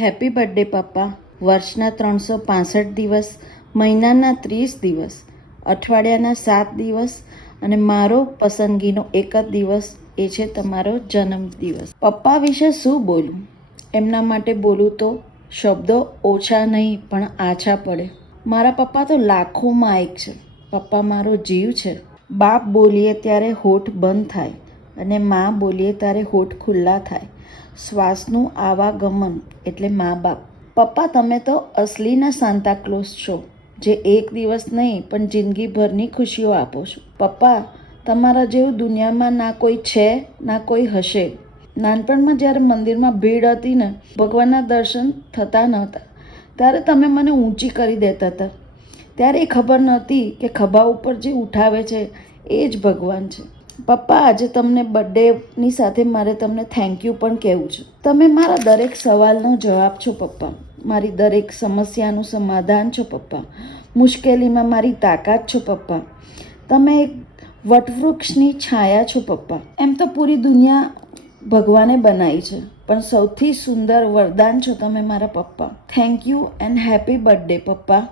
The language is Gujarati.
હેપી બર્થડે પપ્પા. વર્ષના 365 દિવસ, મહિનાના 30 દિવસ, અઠવાડિયાના 7 દિવસ અને મારો પસંદગીનો એક જ દિવસ, એ છે તમારો જન્મદિવસ. પપ્પા વિશે શું બોલું? એમના માટે બોલું તો શબ્દો ઓછા નહીં પણ આછા પડે. મારા પપ્પા તો લાખોમાં એક છે. પપ્પા મારો જીવ છે. બાપ બોલીએ ત્યારે હોઠ બંધ થાય અને મા બોલીએ ત્યારે હોઠ ખુલ્લા થાય. શ્વાસનું આવાગમન એટલે મા બાપ. પપ્પા, તમે તો અસલીના સાન્તાક્લોઝ છો, જે એક દિવસ નહીં પણ જિંદગીભરની ખુશીઓ આપો છો. પપ્પા, તમારા જેવું દુનિયામાં ના કોઈ છે ના કોઈ હશે. નાનપણમાં જ્યારે મંદિરમાં ભીડ હતી ને, ભગવાનના દર્શન થતા નહોતા, ત્યારે તમે મને ઊંચી કરી દેતા હતા. ત્યારે એ ખબર નહોતી કે ખભા ઉપર જે ઉઠાવે છે એ જ ભગવાન છે. પપ્પા, આજે તમને બર્થડેની સાથે મારે તમને થેન્ક યુ પણ કહેવું છે. તમે મારા દરેક સવાલનો જવાબ છો પપ્પા. મારી દરેક સમસ્યાનું સમાધાન છો પપ્પા. મુશ્કેલીમાં મારી તાકાત છો પપ્પા. તમે એક વટવૃક્ષની છાયા છો પપ્પા. એમ તો પૂરી દુનિયા ભગવાને બનાવી છે, પણ સૌથી સુંદર વરદાન છો તમે મારા પપ્પા. Thank you and happy birthday પપ્પા.